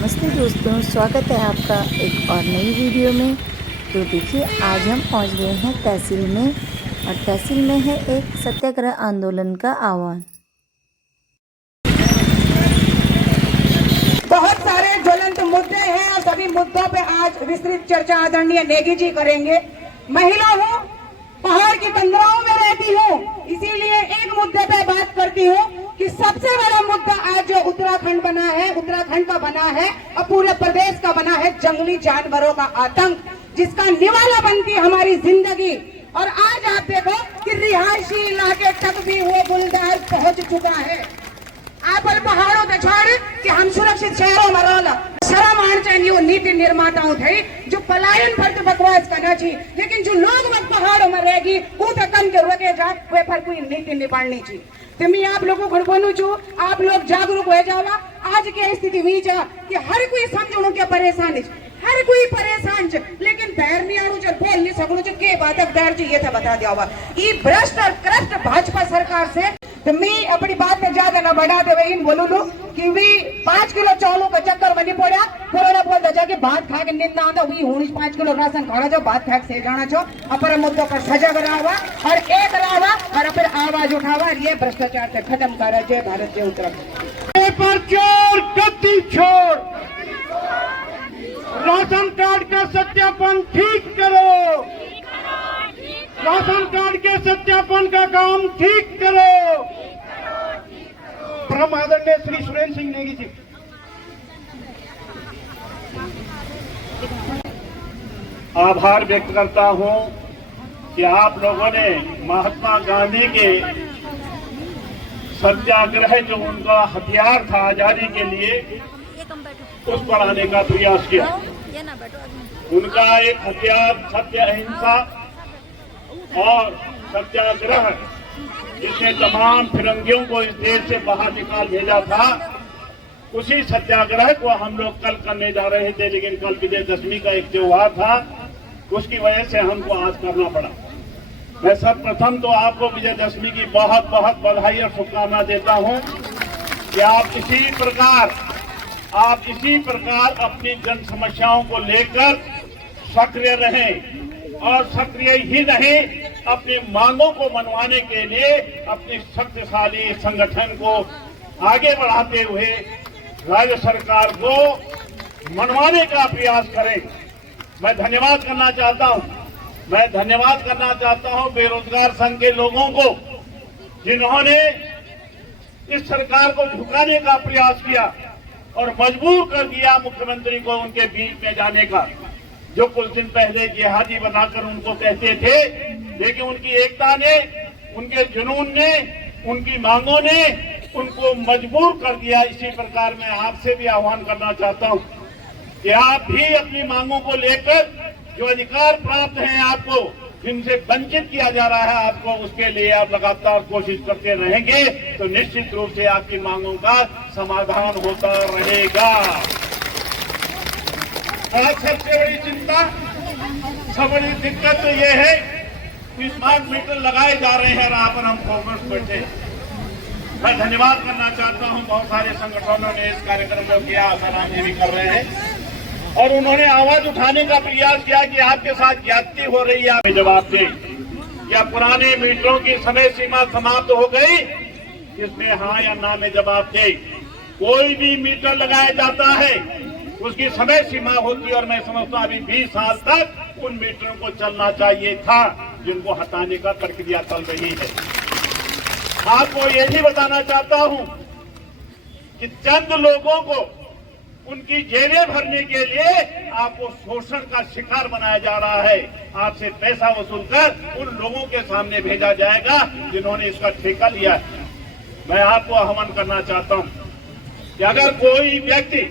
नमस्ते दोस्तों, स्वागत है आपका एक और नई वीडियो में। तो देखिए, आज हम पहुंच गए हैं तहसील में और तहसील में है एक सत्याग्रह आंदोलन का आह्वान। बहुत सारे ज्वलंत मुद्दे हैं और सभी मुद्दों पे आज विस्तृत चर्चा आदरणीय नेगी जी करेंगे। महिला हूँ, पहाड़ की तंद्राओं में रहती हूँ, इसीलिए एक मुद्दे पे बात करती हूँ कि सबसे बड़ा मुद्दा आज जो उत्तराखंड बना है, उत्तराखंड का बना है और पूरे प्रदेश का बना है जंगली जानवरों का आतंक, जिसका निवाला बनती हमारी जिंदगी। और आज आप देखो कि रिहायशी इलाके तक भी वो गुलदार पहुंच चुका है। आप पहाड़ों पे छोड़ कि हम सुरक्षित शहरों में रहला शर्म आना चाहिए नीति निर्माताओं थे जो पलायन पर तो बकवास करना चाहिए, लेकिन जो लोग पहाड़ों में रहेगी वो तो कम के रोके जा वे पर कोई नीति निभानी चाहिए। तो मैं आप लोगों को बोलूं छू, आप लोग जागरूक हो जावा। आज की स्थिति हुई जा कि हर कोई समझो के परेशान है, हर कोई परेशान है, लेकिन बैर नहीं आड़ू चल बोल नहीं सकूं के बात बैर चाहिए था बता दिया। ये भ्रष्ट और क्रष्ट भाजपा सरकार से तो मैं अपनी बात में ज्यादा न बढ़ा दे इन बोलू लू कि भी 5 किलो चावलों का चक्कर बनी पड़ा कोरोना बोल जाके भात खा के निंदा आता हुई हूँ 5 किलो राशन खाना जो भात खा से जाना छो अपर मुद्दों पर सजग रहा और एक रहा और फिर आवाज उठावा। ये भ्रष्टाचार से खत्म कर जय भारत जय उत्तराखंड पर चोर गद्दी छोड़, राशन कार्ड का सत्यापन ठीक करो, राशन कार्ड के सत्यापन का काम ठीक करो। परम आदरणीय श्री सुरेंद्र सिंह नेगी जी। आभार व्यक्त करता हूं कि आप लोगों ने महात्मा गांधी के सत्याग्रह जो उनका हथियार था आजादी के लिए उस पर आने का प्रयास किया। उनका एक हथियार सत्य अहिंसा और सत्याग्रह जिसने तमाम फिरंगियों को इस देश से बाहर निकाल भेजा था, उसी सत्याग्रह को हम लोग कल करने जा रहे थे, लेकिन कल विजयदशमी का एक त्योहार था, उसकी वजह से हमको आज करना पड़ा। मैं सर्वप्रथम तो आपको विजयदशमी की बहुत बहुत बधाई और शुभकामना देता हूं कि आप इसी प्रकार अपनी जन समस्याओं को लेकर सक्रिय रहें और सक्रिय ही नहीं, अपनी मांगों को मनवाने के लिए अपनी शक्तिशाली संगठन को आगे बढ़ाते हुए राज्य सरकार को मनवाने का प्रयास करें। मैं धन्यवाद करना चाहता हूं बेरोजगार संघ के लोगों को, जिन्होंने इस सरकार को झुकाने का प्रयास किया और मजबूर कर दिया मुख्यमंत्री को उनके बीच में जाने का। जो कुछ दिन पहले जिहादी बनाकर उनको कहते थे, लेकिन उनकी एकता ने, उनके जुनून ने, उनकी मांगों ने उनको मजबूर कर दिया। इसी प्रकार मैं आपसे भी आह्वान करना चाहता हूं कि आप भी अपनी मांगों को लेकर जो अधिकार प्राप्त हैं आपको, जिनसे वंचित किया जा रहा है आपको, उसके लिए आप लगातार कोशिश करते रहेंगे तो निश्चित रूप से आपकी मांगों का समाधान होता रहेगा। आज सबसे बड़ी चिंता, सबसे बड़ी दिक्कत तो ये है कि स्मार्ट मीटर लगाए जा रहे हैं और यहाँ पर हम फोकस बैठे। मैं धन्यवाद करना चाहता हूं, बहुत सारे संगठनों ने इस कार्यक्रम को किया, आसाराम जी भी कर रहे हैं और उन्होंने आवाज उठाने का प्रयास किया कि आपके साथ ज्यादती हो रही है, आप जवाब दें। या पुराने मीटरों की समय सीमा समाप्त हो गई, इसमें हाँ या ना में जवाब दें। कोई भी मीटर लगाया जाता है उसकी समय सीमा होती है और मैं समझता हूं अभी 20 साल तक उन मीटरों को चलना चाहिए था, जिनको हटाने का प्रक्रिया चल रही है। आपको ये भी बताना चाहता हूं कि चंद लोगों को उनकी जेबें भरने के लिए आपको शोषण का शिकार बनाया जा रहा है। आपसे पैसा वसूल कर उन लोगों के सामने भेजा जाएगा जिन्होंने इसका ठेका लिया है। मैं आपको आह्वान करना चाहता हूं कि अगर कोई व्यक्ति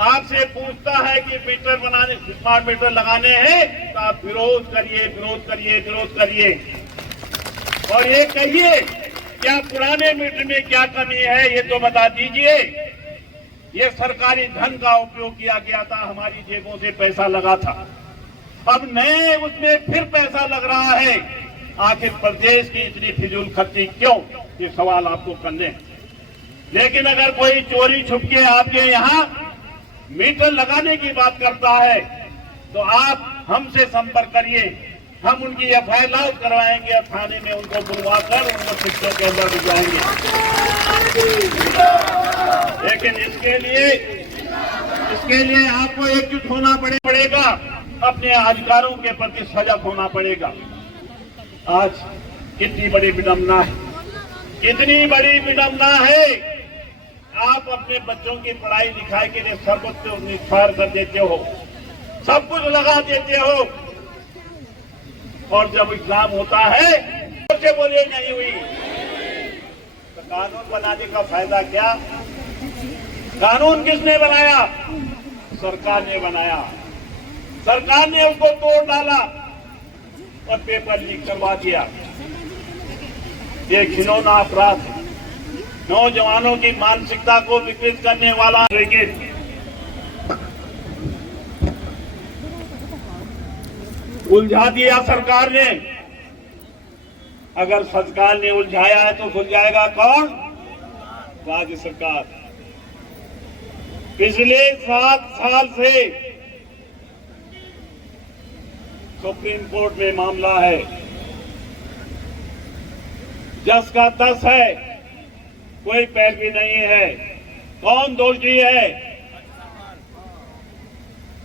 आपसे पूछता है कि मीटर बनाने, स्मार्ट मीटर लगाने हैं, तो आप विरोध करिए और ये कहिए क्या पुराने मीटर में क्या कमी है, ये तो बता दीजिए। ये सरकारी धन का उपयोग किया गया था, हमारी जेबों से पैसा लगा था, अब नए उसमें फिर पैसा लग रहा है। आखिर प्रदेश की इतनी फिजूल खर्ची क्यों, ये सवाल आपको करने हैं। लेकिन अगर कोई चोरी छुपके आपके यहाँ मीटर लगाने की बात करता है तो आप हमसे संपर्क करिए, हम उनकी FIR करवाएंगे और थाने में उनको बुलवाकर उनको शिक्षकों के अंदर भिजवाएंगे। लेकिन इसके लिए आपको एकजुट होना पड़ेगा, अपने अधिकारों के प्रति सजग होना पड़ेगा। आज कितनी बड़ी विडंबना है, कितनी बड़ी विडंबना है। आप अपने बच्चों की पढ़ाई लिखाई के लिए सर्वोच्च निस्वार कर देते हो, सब कुछ लगा देते हो, और जब एग्जाम होता है तो बोलिए नहीं हुई, तो कानून बनाने का फायदा क्या? कानून किसने बनाया? सरकार ने बनाया। सरकार ने उसको तोड़ डाला और पेपर लीक करवा दिया। ये घिनौना अपराध है, नौजवानों की मानसिकता को विकृत करने वाला। लेकिन उलझा दिया सरकार ने। अगर सरकार ने उलझाया है तो सुलझाएगा कौन? राज्य सरकार। पिछले 7 साल से सुप्रीम कोर्ट में मामला है, जस का तस है, कोई पैरवी नहीं है। कौन दोषी है?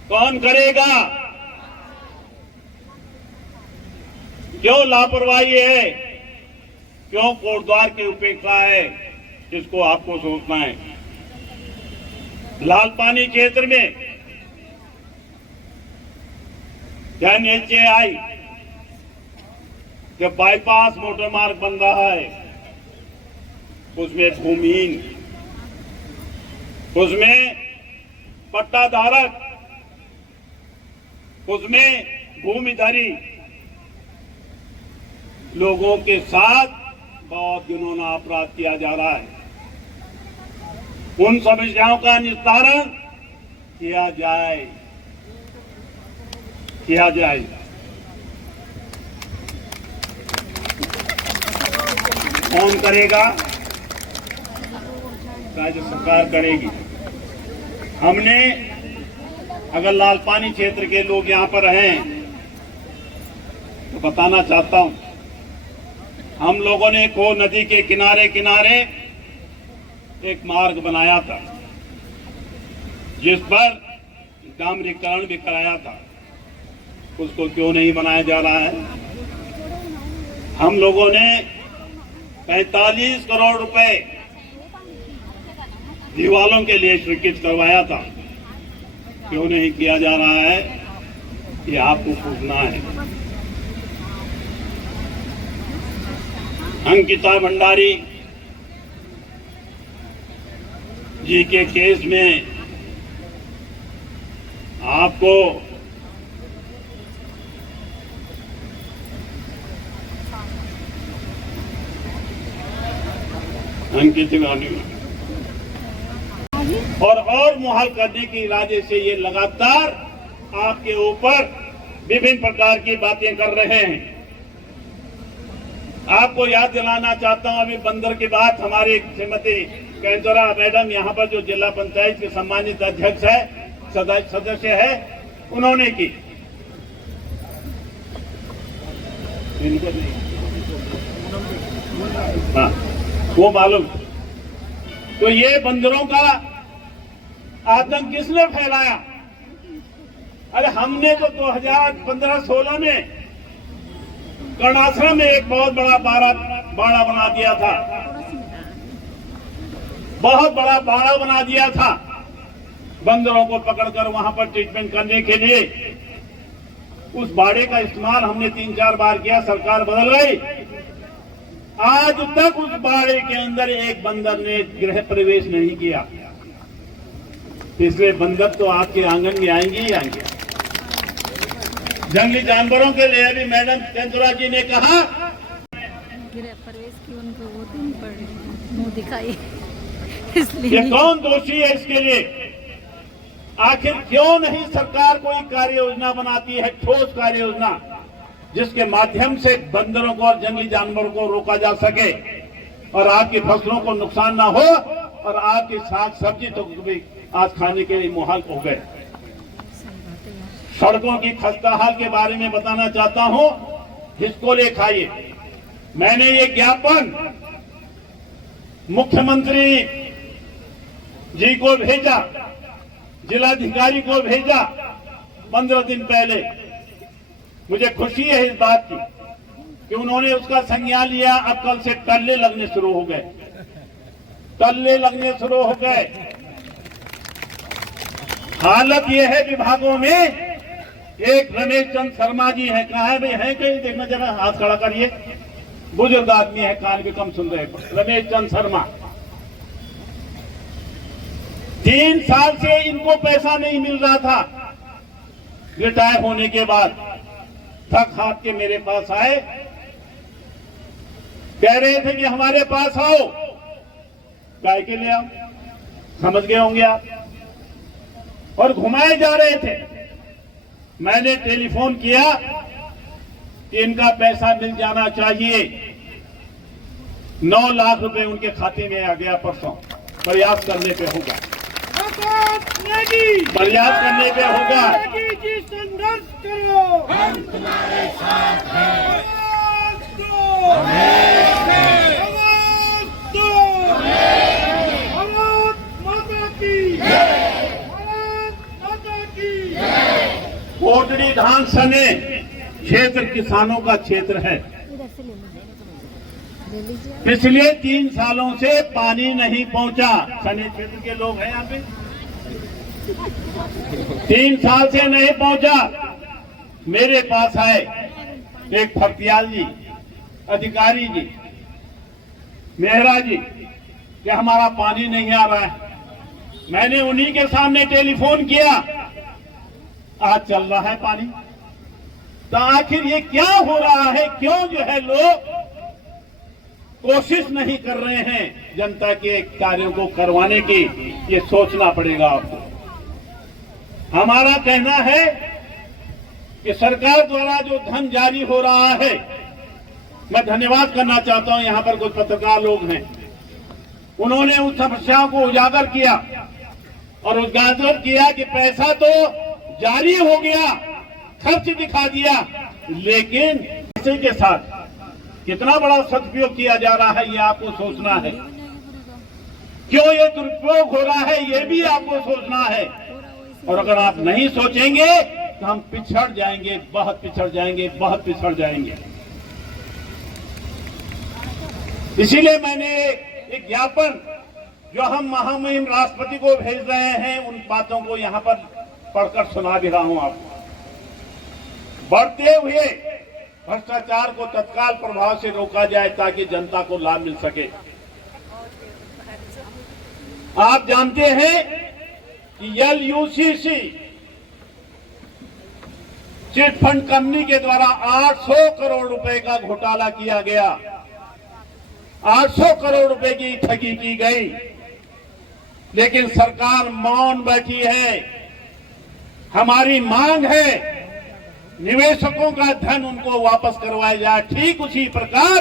कौन करेगा? क्यों लापरवाही है? क्यों कोर्ट द्वार की उपेक्षा है? इसको आपको सोचना है। लाल पानी क्षेत्र में NHAI जब बाईपास मोटर मार्ग बन रहा है, उसमें भूमिहीन, उसमें पट्टाधारक, उसमें भूमिधारी लोगों के साथ बहुत घिनौना अपराध किया जा रहा है। उन समस्याओं का निस्तारण किया जाए। कौन करेगा? राज्य सरकार करेगी। हमने, अगर लाल पानी क्षेत्र के लोग यहां पर हैं तो बताना चाहता हूं, हम लोगों ने खो नदी के किनारे किनारे एक मार्ग बनाया था, जिस पर डामरीकरण भी कराया था। उसको क्यों नहीं बनाया जा रहा है? हम लोगों ने 45 करोड़ रुपए दीवालों के लिए स्वीकृत करवाया था, क्यों नहीं किया जा रहा है? ये आपको पूछना है। अंकिता भंडारी जी के केस में आपको और मुहाल करने की इरादे से ये लगातार आपके ऊपर विभिन्न प्रकार की बातें कर रहे हैं। आपको याद दिलाना चाहता हूं, अभी बंदर की बात हमारी श्रीमती कैंचोरा मैडम यहाँ पर जो जिला पंचायत के सम्मानित अध्यक्ष है, सदस्य है, उन्होंने की। हाँ, वो मालूम। तो ये बंदरों का आतंक किसने फैलाया? अरे हमने तो 2015-16 में कर्णाश्रम में एक बहुत बड़ा बाड़ा बना दिया था, बहुत बड़ा बाड़ा बना दिया था बंदरों को पकड़कर वहां पर ट्रीटमेंट करने के लिए। उस बाड़े का इस्तेमाल हमने 3-4 बार किया, सरकार बदल गई। आज तक उस बाड़े के अंदर एक बंदर ने गृह प्रवेश नहीं किया। इसलिए बंदर तो आपके आंगन में आएंगे ही आएंगे। जंगली जानवरों के लिए भी मैडम चंद्रा जी ने कहा, गृह प्रवेश की उनको वो दिन पर मुंह दिखाई, इसलिए ये कौन दोषी है इसके लिए? आखिर क्यों नहीं सरकार कोई कार्य योजना बनाती है, ठोस कार्य योजना, जिसके माध्यम से बंदरों को और जंगली जानवरों को रोका जा सके और आपकी फसलों को नुकसान ना हो और आपकी साग सब्जी तो आज खाने के लिए मुहाल हो गए। सड़कों की खस्ता हाल के बारे में बताना चाहता हूं, हिसकोले खाइए। मैंने ये ज्ञापन मुख्यमंत्री जी को भेजा, जिलाधिकारी को भेजा 15 दिन पहले। मुझे खुशी है इस बात की कि उन्होंने उसका संज्ञान लिया। अब कल से टल्ले लगने शुरू हो गए, टल्ले लगने शुरू हो गए। हालत यह है विभागों में, एक रमेश चंद शर्मा जी है, कहा है भाई है कहीं, देखना जरा, हाथ खड़ा करिए, बुजुर्ग आदमी है, कान के कम सुन रहे। रमेश चंद शर्मा 3 साल से इनको पैसा नहीं मिल रहा था। रिटायर होने के बाद थक हाथ के मेरे पास आए, कह रहे थे कि हमारे पास आओ। काय के लिए आओ, समझ गए होंगे आप। और घुमाए जा रहे थे। मैंने टेलीफोन किया कि इनका पैसा मिल जाना चाहिए। 9 लाख रुपए उनके खाते में आ गया परसों। प्रयास करने पे होगा, प्रयास करने पे होगा। संघर्ष करो, हम तुम्हारे साथ हैं। कोटड़ी धान सने क्षेत्र किसानों का क्षेत्र है। पिछले 3 सालों से पानी नहीं पहुंचा। सने क्षेत्र के लोग हैं यहाँ पे, 3 साल से नहीं पहुंचा। मेरे पास आए एक फरतियाल जी, अधिकारी जी, मेहरा जी, कि हमारा पानी नहीं आ रहा है। मैंने उन्हीं के सामने टेलीफोन किया, आज चल रहा है पानी। तो आखिर ये क्या हो रहा है? क्यों जो है लोग कोशिश नहीं कर रहे हैं जनता के कार्यों को करवाने की? ये सोचना पड़ेगा आपको। हमारा कहना है कि सरकार द्वारा जो धन जारी हो रहा है, मैं धन्यवाद करना चाहता हूं, यहां पर कुछ पत्रकार लोग हैं, उन्होंने उन समस्याओं को उजागर किया और उजागर किया कि पैसा तो जारी हो गया, खर्च दिखा दिया, लेकिन इसी के साथ कितना बड़ा सदुपयोग किया जा रहा है ये आपको सोचना है। क्यों ये दुरुपयोग हो रहा है ये भी आपको सोचना है। और अगर आप नहीं सोचेंगे तो हम पिछड़ जाएंगे, बहुत पिछड़ जाएंगे, बहुत पिछड़ जाएंगे। इसीलिए मैंने एक ज्ञापन जो हम महामहिम राष्ट्रपति को भेज रहे हैं, उन बातों को यहां पर पढ़कर सुना भी रहा हूं आपको। बढ़ते हुए भ्रष्टाचार को तत्काल प्रभाव से रोका जाए ताकि जनता को लाभ मिल सके। आप जानते हैं कि LUCC चिट फंड कंपनी के द्वारा 800 करोड़ रुपए का घोटाला किया गया। 800 करोड़ रुपए की ठगी की गई, लेकिन सरकार मौन बैठी है। हमारी मांग है निवेशकों का धन उनको वापस करवाया जाए। ठीक उसी प्रकार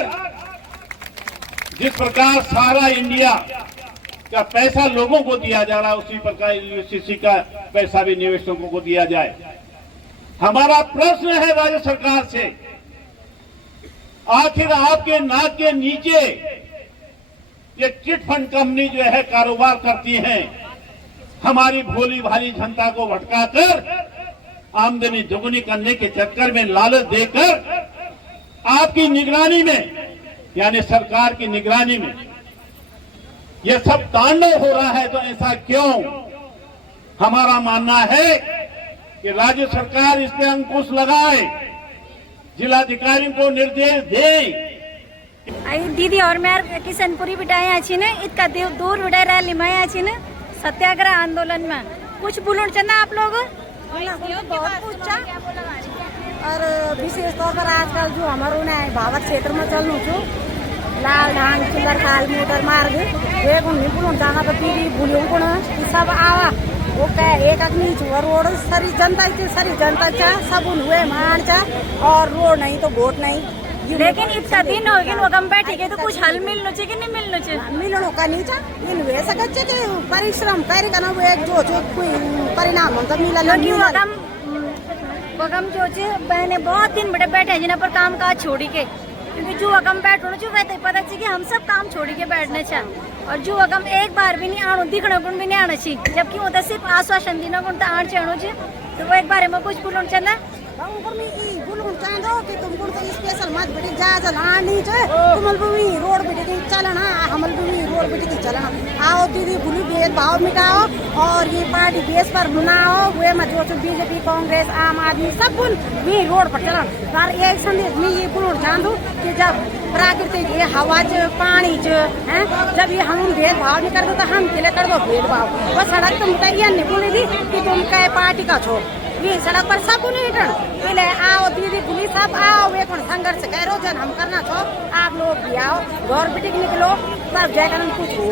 जिस प्रकार सारा इंडिया का पैसा लोगों को दिया जा रहा है, उसी प्रकार LUCC का पैसा भी निवेशकों को दिया जाए। हमारा प्रश्न है राज्य सरकार से, आखिर आपके नाक के नीचे ये चिट फंड कंपनी जो है कारोबार करती है, हमारी भोली भाली जनता को भटकाकर आमदनी दोगुनी करने के चक्कर में लालच देकर आपकी निगरानी में, यानी सरकार की निगरानी में ये सब तांडव हो रहा है। तो ऐसा क्यों? हमारा मानना है कि राज्य सरकार इस पे अंकुश लगाए, जिलाधिकारी को निर्देश दे। दीदी और मैं किशनपुरी बिटाए आछि ने, इतना दूर बिटाए रैली में आछि ने, सत्याग्रह आंदोलन में कुछ बोलना चाहना आप लोग? बहुत पूछा। और विशेष तौर पर आजकल जो हमारो ने भावक क्षेत्र में चलनु छो, लाल ढांग चिल्लर खाल मोटर मार्ग एक उन्हें बोलना चाहना तो पीढ़ी भूलियों को सब आवा वो कह एक अग्नि छुआ रोड सारी जनता चा सब हुए मान चा, और रोड नहीं तो वोट नहीं। लेकिन इतना दिन हो गया वो गम बैठी गए तो कुछ हल मिलनो चाहिए कि नहीं मिलनो चाहिए। मिलनो का नहीं था इन वे सके कि परिश्रम करे का ना वे जो कोई परिणाम हम तो मिला क्योंकि वो गम जो बहने बहुत दिन बड़े बैठे हैं जिन्हें पर काम काज छोड़ी के, क्योंकि जो अगम बैठो जो वैसे पता चाहिए कि हम सब काम छोड़ी के बैठने चाहिए और जो अगम एक बार भी नहीं आनो दिखने गुण भी नहीं आना चाहिए, जबकि वो तो सिर्फ आश्वासन देना गुण तो आण चाहनो चाहिए। तो वो एक बारे में कुछ बोलना चाहिए चाहदो कि तुमको तो स्पेशल मत बेटी जा लानी छे तुमल भी रोड बेटी चलना हमल भी रोड बेटी चलना आओ दीदी भूली भेदभाव मिटाओ और ये पार्टी बेस पर बनाओ वे मत जो बीजेपी कांग्रेस आम आदमी सब भी रोड पर चलना और एक संदेश में ये बोलना चाहूँ कि जब प्राकृतिक ये हवा च पानी च हैं जब ये हम भेदभाव नहीं कर दो तो हम के लिए कर दो भेदभाव वो सड़क तुम ये नहीं बोली थी कि तुम कै पार्टी का छो ये सड़क पर सब नहीं आओ दीदी पुलिस सब आओ वे संघर्ष करो जन हम करना छो आप लोग भी आओ घर बेटी निकलो सब जगह कुछ हो।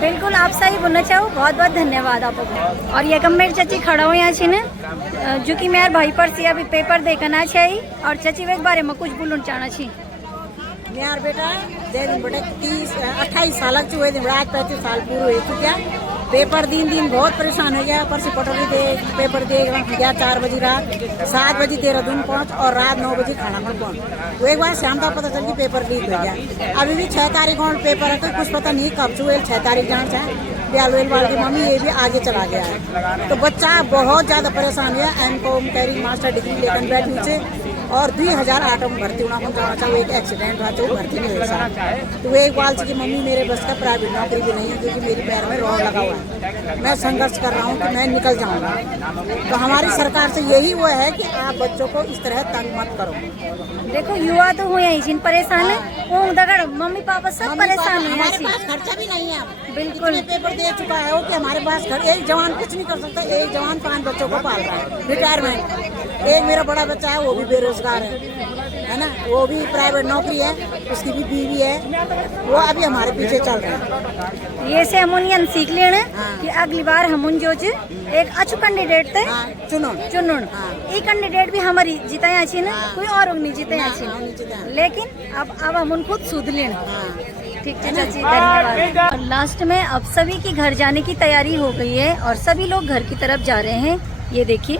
बिल्कुल आप सही बोलना चाहो, बहुत बहुत धन्यवाद आपको। और ये कम मेरी चची खड़ा हो यहाँ छे जो कि मेरे भाई पर से अभी पेपर देखना चाहिए और चची वे बारे में कुछ बोलना चाहना चाहिए। यार बेटा जे दिन बेटे 28 साल चुए दिन आज 35 साल पूरे हो चुका पेपर दिन बहुत परेशान हो गया परसी पटोरी दे पेपर दे गया 4 बजे रात 7 बजे देहरादून पहुंच और रात 9 बजे खाना पर पहुंच। वो एक बार शाम का पता चल कि पेपर लीक हो गया। अभी भी 6 तारीख को पेपर है तो कुछ पता नहीं कब चुएल 6 तारीख जान चाहे ब्याल वाल की मम्मी ये भी आगे चला गया है तो बच्चा बहुत ज्यादा परेशान हुआ। एमकॉम कैरी मास्टर डिग्री लेकर बैठी नीचे और 2008 में भर्ती होना जाना चाहिए एक एक्सीडेंट हुआ तो भर्ती नहीं हो सकता। तो वो एक बाल की मम्मी मेरे बस का प्राइवेट नौकरी भी नहीं है क्योंकि मेरी पैर में रॉड लगा हुआ है। मैं संघर्ष कर रहा हूँ कि मैं निकल जाऊँगा। तो हमारी सरकार से यही वो है कि आप बच्चों को इस तरह तंग मत करो। देखो युवा तो हुए ही परेशान है वो दगड़ मम्मी पापा सब परेशान है। हमारे पास खर्चा भी नहीं है बिल्कुल पेपर दे चुका है वो कि हमारे पास एक जवान कुछ नहीं कर सकता। एक जवान 5 बच्चों को पाल रहा है रिटायरमेंट। एक मेरा बड़ा बच्चा है वो भी बेरोजगार है ना वो भी प्राइवेट नौकरी है उसकी भी बीवी है वो अभी हमारे पीछे चल रहे हैं। ये से हम सीख लेना कि अगली बार हम जो एक अच्छु कैंडिडेट थे चुनो ये कैंडिडेट भी हमारी जीता अच्छी ना कोई और नहीं जीते अच्छी लेकिन अब हम खुद सुध लेना। ठीक है चाची धन्यवाद। और लास्ट में अब सभी की घर जाने की तैयारी हो गई है और सभी लोग घर की तरफ जा रहे हैं। ये देखिए